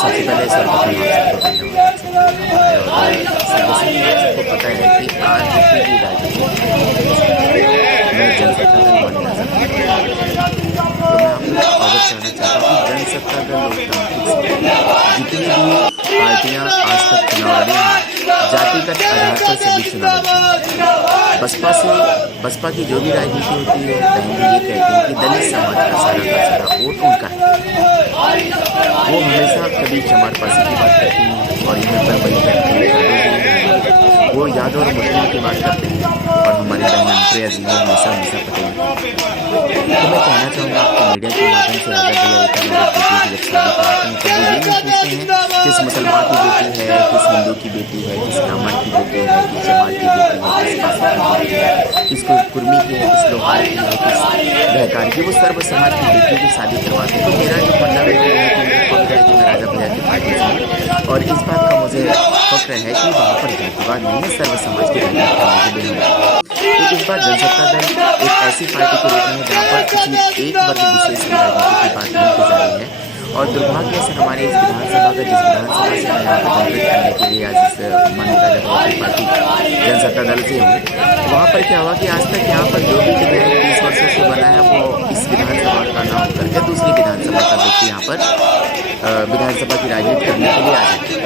सबसे पहले सर्वप्रथम आपको पता है कि आज जितनी भी राजनीति मैं जनसत्ता दल बनना सकता हूँ, तो मैं आपको अवगत कराना चाहता हूँ कि जनसत्ता दल लोकतांत्रिक जितनी भी पार्टियां आज तक चुनाव लड़ी हैं, जातिगत आधार पर सभी चुनाव लड़ी हैं। बसपा की जो भी राजनीति होती है, पहले ये कहते हैं कि दलित समाज का सारा वोट उनका है। वो हमेशा कभी चमारपासी की बात करती हैं और यहाँ पर वही करती है, वो यादव और मुस्लिम की बात करते हैं और हमारे बहन प्रिया जी हमेशा पटेल। तो मैं कहना चाहूँगा आपको मीडिया के माध्यम से राजा भैया बेटी की जब शादी कराते हैं तो वो ये नहीं पूछते हैं किस मुसलमान की बेटी है, किस हिंदू की बेटी है, किस ब्राह्मण की बेटी है, किस जमात की बेटी है, किस पासवान की बेटी है, किस कुर्मी की है, किस लोहार की है, किस गहकार की। वो सर्व समाज की बेटी की शादी करवाते हैं। तो मेरा जो फंडामेंटल है कि मैं राजा भैया की पार्टी से, और इस बात का मुझे फक्र है कि वहाँ पर जातिवाद नहीं है, सर्व समाज की राजनीति करने के लिए। तो इस बार जनसत्ता दल एक ऐसी पार्टी के रूप में है जहाँ पर किसी एक वर्ग विशेष की राजनीति की बात नहीं की जा रही है। और दुर्भाग्य से हमारे इस विधानसभा का, जिस विधानसभा से मैं यहाँ पर जनरेट करने के लिए आज इस माननीय राजा भैया की पार्टी जनसत्ता दल से हूँ, वहाँ पर क्या हुआ कि आज तक यहाँ पर जो भी विधायक 20 वर्षों से बना है वो इस विधानसभा का नाम करके दूसरी विधानसभा का व्यक्ति यहाँ पर विधानसभा की राजनीति करने के लिए आ जाते हैं।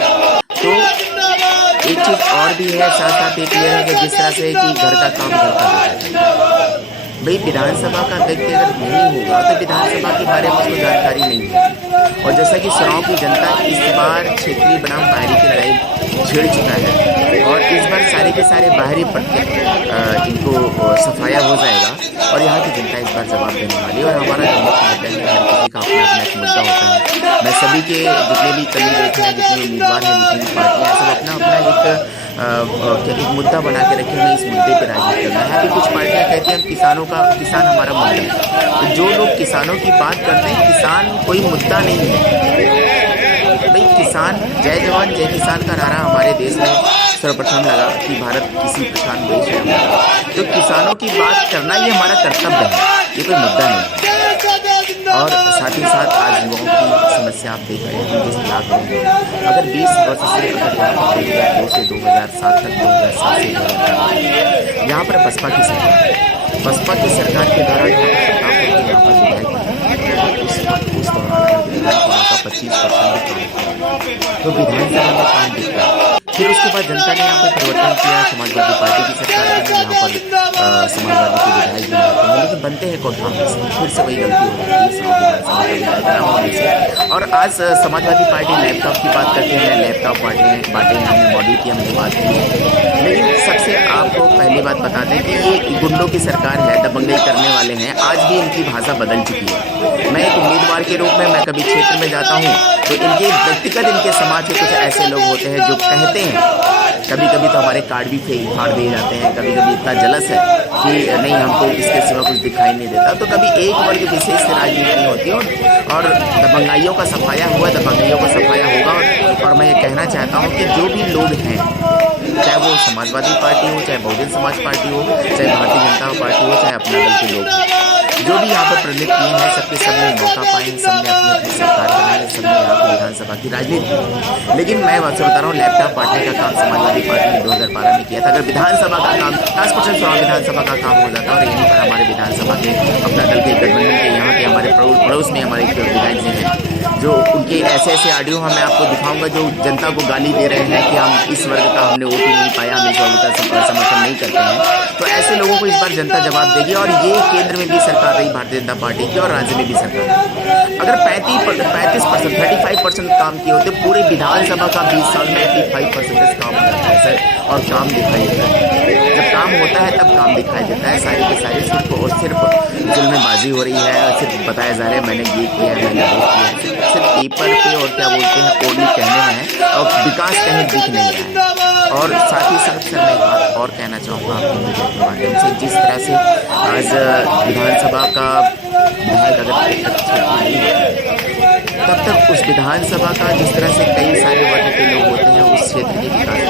तो एक चीज़ और भी है, साथ साथ एक ये है कि जिस तरह से कि घर का काम घर का होता है, भाई विधानसभा का व्यक्ति अगर नहीं होगा तो विधानसभा के बारे में उसको जानकारी नहीं है। और जैसा कि सराव की जनता इस बार क्षेत्रीय बनाम बाहरी की लड़ाई छेड़ चुका है और इस बार सारे के सारे बाहरी पट्टे इनको सफाया हो जाएगा और यहाँ की जनता इस बार जवाब देने वाली है। और हमारा जो मुख्य मुद्दा है, हर किसी का अपना अपना एक मुद्दा होता है। मैं सभी के जितने भी कैंडिडेट हैं, जितने उम्मीदवार हैं, जितनी भी पार्टियाँ हैं, सब अपना अपना एक मुद्दा बना के रखे हैं, इस मुद्दे पर राजनीति करना है। अभी कुछ पार्टियाँ कहती हैं किसान हमारा मुद्दा है। तो जो लोग किसानों की बात करते हैं, किसान कोई मुद्दा नहीं है भाई। किसान जय जवान जय किसान का नारा हमारे देश में सर्वप्रथम लगा कि भारत किसी किसान देश है। तो किसानों की बात करना ये हमारा कर्तव्य है, ये कोई मुद्दा नहीं है। और साथ ही साथ आज युवाओं की समस्या आप देख रहे हैं, हम जिस इलाके में अगर 20 वर्ष से अगर 2002 से 2007 तक 2007 से 2013 यहाँ पर बसपा की सरकार के दौरान यहाँ पर विधायक उस दौरान विधानसभा का 25% तो विधानसभा में काम दिखता है। फिर उसके बाद जनता ने यहाँ पर परिवर्तन किया, समाजवादी पार्टी की सरकार में यहाँ पर समाजवादी के विधायक भी आते हैं, लेकिन बनते हैं कौन फिर से वही गलती हो जाती है विधानसभा का विधायक ना होने से। और आज समाजवादी पार्टी लैपटॉप की बात करते हैं, लैपटॉप बांटे हमने मॉड्यूल की हमने बात की है। लेकिन सबसे आपको पहली बात बताते हैं कि ये गुंडों की सरकार है, दबंगई करने वाले हैं। आज भी इनकी भाषा बदल चुकी है। मैं एक उम्मीदवार के रूप में मैं कभी क्षेत्र में जाता हूँ तो इनके व्यक्तिगत इनके समाज के कुछ ऐसे लोग होते हैं जो कहते हैं, कभी कभी तो हमारे कार्ड भी फाड़ दिए जाते हैं, कभी कभी इतना जलस है कि नहीं हमको इसके सिवा कुछ दिखाई नहीं देता। तो कभी एक वर्ग विशेष से राजनीति नहीं होती और दबंगाइयों का सफाया हुआ, दबंगाइयों का सफाया होगा। और मैं ये कहना चाहता हूँ कि जो भी लोग हैं, चाहे वो समाजवादी पार्टी हो, चाहे बहुजन समाज पार्टी हो, चाहे भारतीय जनता पार्टी हो, चाहे अपना दल के लोग, जो भी यहाँ पर प्रेरित किए हैं, सबके सबने मौका पाए, सबने अपनी अपनी सरकार बनाई, सबने यहाँ की विधानसभा की राजनीति की। लेकिन मैं आपसे बता रहा हूँ, लैपटॉप बांटने का काम समाजवादी पार्टी ने 2012 में किया था। अगर विधानसभा का काम 50% चुनाव विधानसभा का काम हो जाता और यहीं पर हमारे विधानसभा के अपना दल के गठबंधन के यहाँ के हमारे पड़ोस में हमारे विधायक जी हैं, जो उनके ऐसे ऑडियो मैं आपको दिखाऊंगा जो जनता को गाली दे रहे हैं कि हम इस वर्ग का हमने वोट ही नहीं पाया, हम इस वर्ग का समर्थन नहीं करते हैं। तो ऐसे लोगों को इस बार जनता जवाब देगी। और ये केंद्र में भी सरकार रही भारतीय जनता पार्टी की और राज्य में भी सरकार। अगर 35% काम किए होते, पूरे विधानसभा का 20 साल में 85% काम हो जाता है सर। और काम दिखाई देता है, जब काम होता है तब काम दिखाई देता है। सारे के सारे सिर्फ जुल्मेबाजी हो रही है, सिर्फ बताया जा रहा है मैंने ये किया है, मैंने वो किया है, सिर्फ पेपर पे और क्या बोलते हैं ओनली कहने में है और विकास कहीं दिख नहीं रहा है। और साथ ही साथ सर मैं एक बात और कहना चाहूँगा आपके मीडिया के माध्यम से, जिस तरह से आज विधानसभा का विधायक अगर नहीं होता तब तक उस विधानसभा का जिस तरह से कई सारे वर्ग के लोग होते हैं उस क्षेत्र के विकास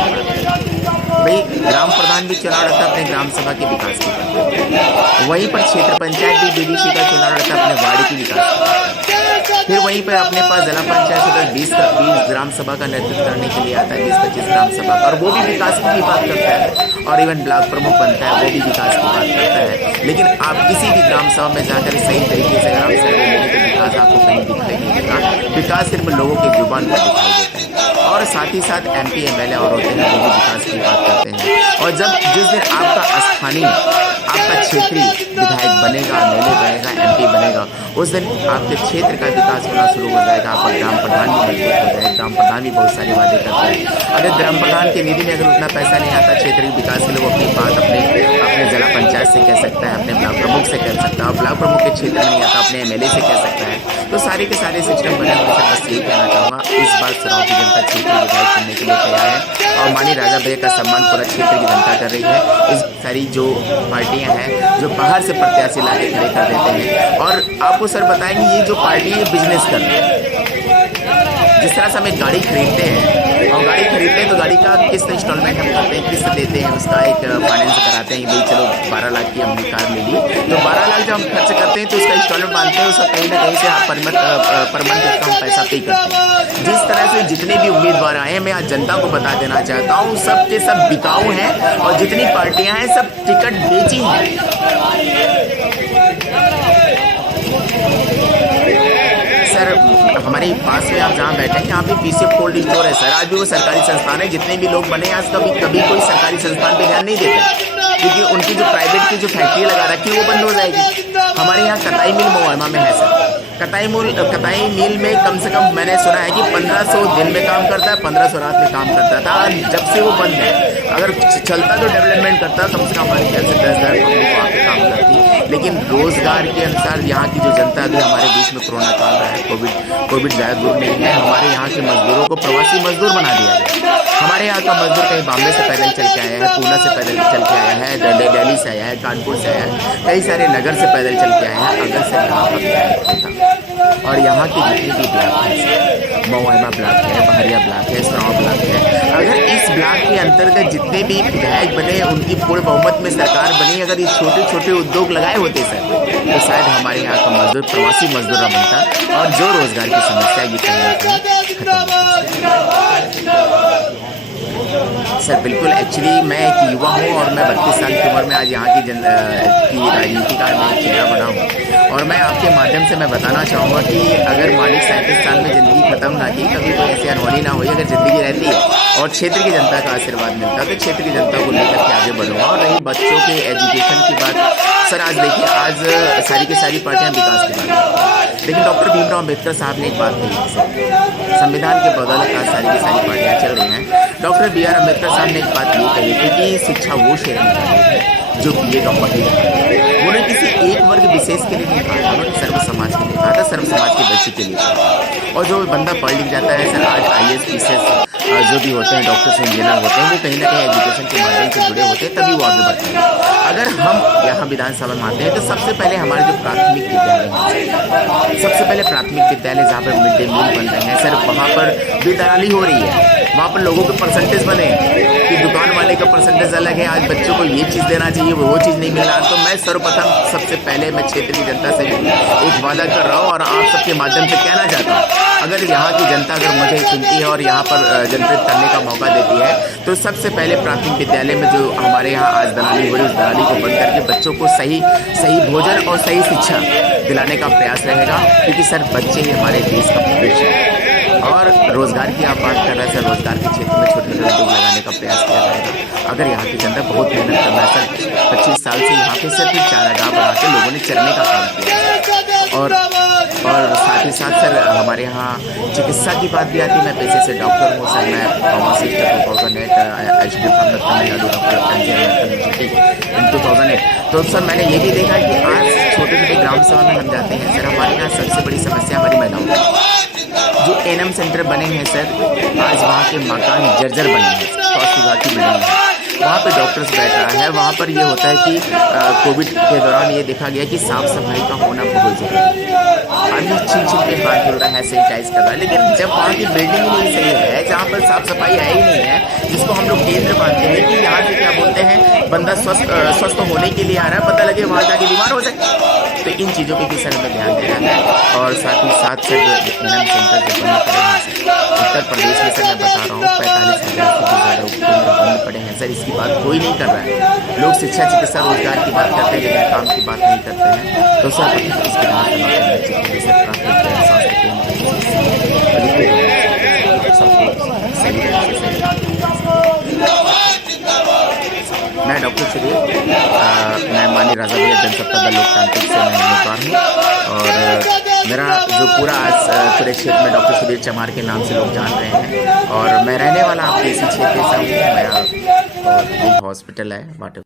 भाई ग्राम प्रधान भी चुनाव लड़ता अपने ग्राम सभा के विकास के लिए, वहीं पर क्षेत्र पंचायत भी बीडीसी का चुनाव लड़ता अपने वार्ड के विकास के लिए, फिर वहीं पर अपने पास जिला पंचायत सदस्य 20 ग्राम सभा का नेतृत्व करने के लिए आता है, 20-25 ग्राम सभा का, और वो भी विकास की बात करता है, और इवन ब्लॉक प्रमुख बनता है वो भी विकास की बात करता है। लेकिन आप किसी भी ग्राम सभा में जाकर सही तरीके से ग्राम सर्वे लेने तो विकास आपको कहीं दिखाई नहीं देगा। विकास सिर्फ लोगों की जुबान पर दिखाई देता है, और साथ ही साथ MP MLA और होते हैं वो भी विकास की बात करते हैं। और जिस दिन आपका स्थानीय, आपका क्षेत्रीय विधायक बनेगा, MLA बनेगा, MP बनेगा, उस दिन आपके क्षेत्र का विकास होना शुरू हो जाएगा। आपका ग्राम प्रधान भी मजबूत हो जाएगा। ग्राम प्रधान भी बहुत सारे वादे करता है। अगर ग्राम प्रधान के निधि में अगर उतना पैसा नहीं आता क्षेत्र के विकास के लिए, वो अपनी बात अपने जिला पंचायत से कह सकता है, अपने ब्लॉक प्रमुख से कह सकता है, और ब्लॉक प्रमुख के क्षेत्र में नहीं आता अपने MLA से कह सकता है। तो सारे के सारे सिस्टम बने हुए हैं। बस यही कहना चाहूँगा, इस बार चुनाव की जनता क्षेत्रीय विधायक चुनने के लिए तैयार है, और माननीय राजा भैया का सम्मान पूरा क्षेत्र की जनता कर रही है। इस सारी जो पार्टियां हैं जो बाहर से प्रत्याशी लाके खड़े कर देते हैं, और आपको सर बताएंगे ये जो पार्टी है बिजनेस कर रही है। जिस तरह से हम एक गाड़ी खरीदते हैं, और गाड़ी खरीदते हैं तो गाड़ी का किस्त इंस्टॉलमेंट हम करते हैं, किस्त देते हैं, उसका एक फाइनेंस कराते हैं, भाई चलो 12 लाख की हमने कार ले ली, तो 12 लाख जब हम खर्च करते हैं तो उसका इंस्टॉलमेंट बांधते हैं, उसका कहीं ना कहीं से पर मंथ उसका हम पैसा पे करते हैं। जिस तरह से जितने भी उम्मीदवार आए हैं, मैं आज जनता को बता देना चाहता हूँ, सब के सब बिकाऊ हैं, और जितनी पार्टियां हैं सब टिकट बेची हैं। सर हमारे पास में आप जहाँ बैठे हैं यहाँ पे PCF कोल्ड स्टोर है सर, आज भी वो सरकारी संस्थान है। जितने भी लोग बने आज कभी कोई सरकारी संस्थान पे ध्यान नहीं देते, क्योंकि उनकी जो प्राइवेट की जो फैक्ट्री लगा रखी है वो बंद हो जाएगी। हमारे यहाँ कताई मिल मोहमा में है सर। कताई मिल में कम से कम मैंने सुना है कि 1500 दिन में काम करता है, 1500 रात में काम करता था। जब से वो बंद है, अगर चलता तो डेवलपमेंट करता, कम से कम हमारे ख्याल से 10,000 पब्लिक वहाँ पे काम करती। लेकिन रोजगार के अनुसार यहाँ की जो जनता अभी हमारे बीच में कोरोना काल रहा है, कोविड ज़्यादा दूर नहीं है, हमारे यहाँ के मजदूरों को प्रवासी मजदूर बना दिया गया। हमारे यहाँ का मजदूर कहीं बॉम्बे से पैदल चल के आया है, पूना से पैदल चल के आया है, दिल्ली से आया है, कानपुर से आया है, कई सारे नगर से पैदल चल के आया है। अगर से यहाँ पर और यहाँ के जितने भी ब्लॉक हैं, मोहमा ब्लॉक है, बहरिया ब्लॉक है, सराव ब्लॉक है, अगर इस ब्लॉक के अंतर्गत जितने भी विधायक बने, उनकी पूर्ण बहुमत में सरकार बनी, अगर ये छोटे छोटे उद्योग लगाए होते सर, तो शायद हमारे यहाँ का मजदूर प्रवासी मजदूर न बनता, और जो रोजगार की समस्या ये कहीं ना कहीं खत्म। सर बिल्कुल, एक्चुअली मैं एक युवा हूँ, और मैं 32 साल की उम्र में आज यहाँ की राजनीति का मैं चेहरा बना हूँ। और मैं आपके माध्यम से मैं बताना चाहूँगा कि अगर मालिक 37 साल में ज़िंदगी ख़त्म ना की, कभी कोई ऐसी अनहोनी ना हुई, अगर ज़िंदगी रहती है और क्षेत्र की जनता का आशीर्वाद मिलता, तो क्षेत्र की जनता को लेकर के आगे बढ़ूँगा। और रही बच्चों के एजुकेशन की बात, सर आज देखिए, आज सारी की सारी पार्टियाँ विकास की बात करती हैं, लेकिन डॉक्टर भीमराव अम्बेडकर साहब ने एक बात कही थी, संविधान के बदौलत आज सारी की सारी पार्टियाँ चल रही हैं। डॉक्टर BR अम्बेडकर साहब ने एक बात ये कही थी कि शिक्षा वो शेर निकाली है जो BA का पढ़ेगा। उन्होंने किसी एक वर्ग विशेष के लिए नहीं कहा, उन्होंने सर्व समाज के लिए कहा था, सर्व समाज के बच्चे के लिए कहा। और जो बंदा पढ़ लिख जाता है सर, आज IAS PCS जो भी होते हैं, डॉक्टर्स इंजीनियर होते हैं, वो कहीं ना कहीं एजुकेशन के माध्यम से जुड़े होते हैं, तभी वो आगे बढ़ते हैं। अगर हम यहाँ विधानसभा में आते हैं तो सबसे पहले हमारे जो प्राथमिक विद्यालय हैं, सबसे पहले प्राथमिक विद्यालय जहाँ पर मिड डे मील बन रहे हैं सर, वहाँ पर बेदराली हो रही है। वहाँ पर लोगों के परसेंटेज बने कि दुकान वाले का परसेंटेज अलग है, आज बच्चों को ये चीज़ देना चाहिए, वो चीज़ नहीं मिल रहा। तो मैं सर्वप्रथम सबसे पहले मैं क्षेत्र की जनता से एक वादा कर रहा हूँ, और आप सबके माध्यम से कहना चाहता हूँ, अगर यहाँ की जनता अगर मुझे सुनती है और यहाँ पर जनप्रतिनिधित्व करने का मौका देती है, तो सबसे पहले प्राथमिक विद्यालय में जो हमारे यहाँ आज दलाली हो रही है, उस दलाली को बंद करके बच्चों को सही भोजन और सही शिक्षा दिलाने का प्रयास रहेगा, क्योंकि सर बच्चे ही हमारे देश का भविष्य है। और रोजगार की आप बात कर रहे हैं सर, रोजगार के क्षेत्र में छोटे छोटे उद्योग लगाने का प्रयास किया जाएगा। अगर यहाँ की जनता बहुत मेहनत करना है सर, 25 साल से यहाँ पे सिर्फ चारागाह बना के लोगों ने चरने का काम किया है। और साथ ही साथ सर हमारे यहाँ चिकित्सा की बात भी आती है। मैं पेशे से डॉक्टर हूँ सर, मैं pharmacist 2008 HD from Tamil Nadu doctor in 2008। तो सर मैंने ये भी देखा कि आज छोटे छोटे ग्राम सभा में हम जाते हैं सर, हमारे यहाँ सबसे बड़ी समस्या हमारी महिलाओं की। जो ANM सेंटर बने हैं सर, आज वहाँ के मकान जर्जर बने हैं, स्वास्थ्य विभाग की बिल्डिंग है, वहाँ पे डॉक्टर्स बैठ रहा है। वहाँ पर ये होता है कि कोविड के दौरान ये देखा गया कि साफ सफाई का होना बहुत ज़रूरी है। आदमी छीन छीन के हाथ धुल रहा है, सैनिटाइज कर रहा है, लेकिन जब वहाँ की बिल्डिंग ही नहीं सही है, जहाँ पर साफ सफाई है ही नहीं है, जिसको हम लोग केंद्र मानते हैं कि यहाँ पे क्या बोलते हैं बंदा स्वस्थ होने के लिए आ रहा है, पता लगे वहाँ जाके बीमार हो जाए। तो इन चीज़ों पे भी सर हमें ध्यान देना है। और साथ ही साथ सर इत्मीनान सेंटर जो बंद पड़े हैं उत्तर प्रदेश में, सर मैं बता रहा हूँ 45,000 से भी ज़्यादा उपकेंद्र बंद पड़े हैं सर। इसकी बात कोई नहीं कर रहा है। लोग शिक्षा, चिकित्सा, रोजगार की बात करते हैं लेकिन काम की बात नहीं करते हैं। तो सर इसके बाद जितने सर प्राथमिक स्वास्थ्य केंद्र सबको सही तरीके से। मैं डॉक्टर सुधीर, मैं माननीय राजा भैया जनसत्ता दल लोकतांत्रिक से मैं उम्मीदवार हूँ। और मेरा जो पूरा आज पूरे क्षेत्र में डॉक्टर सुधीर चमार के नाम से लोग जान रहे हैं। और मैं रहने वाला आपके इसी क्षेत्र से हूँ। मेरा हॉस्पिटल है वाटर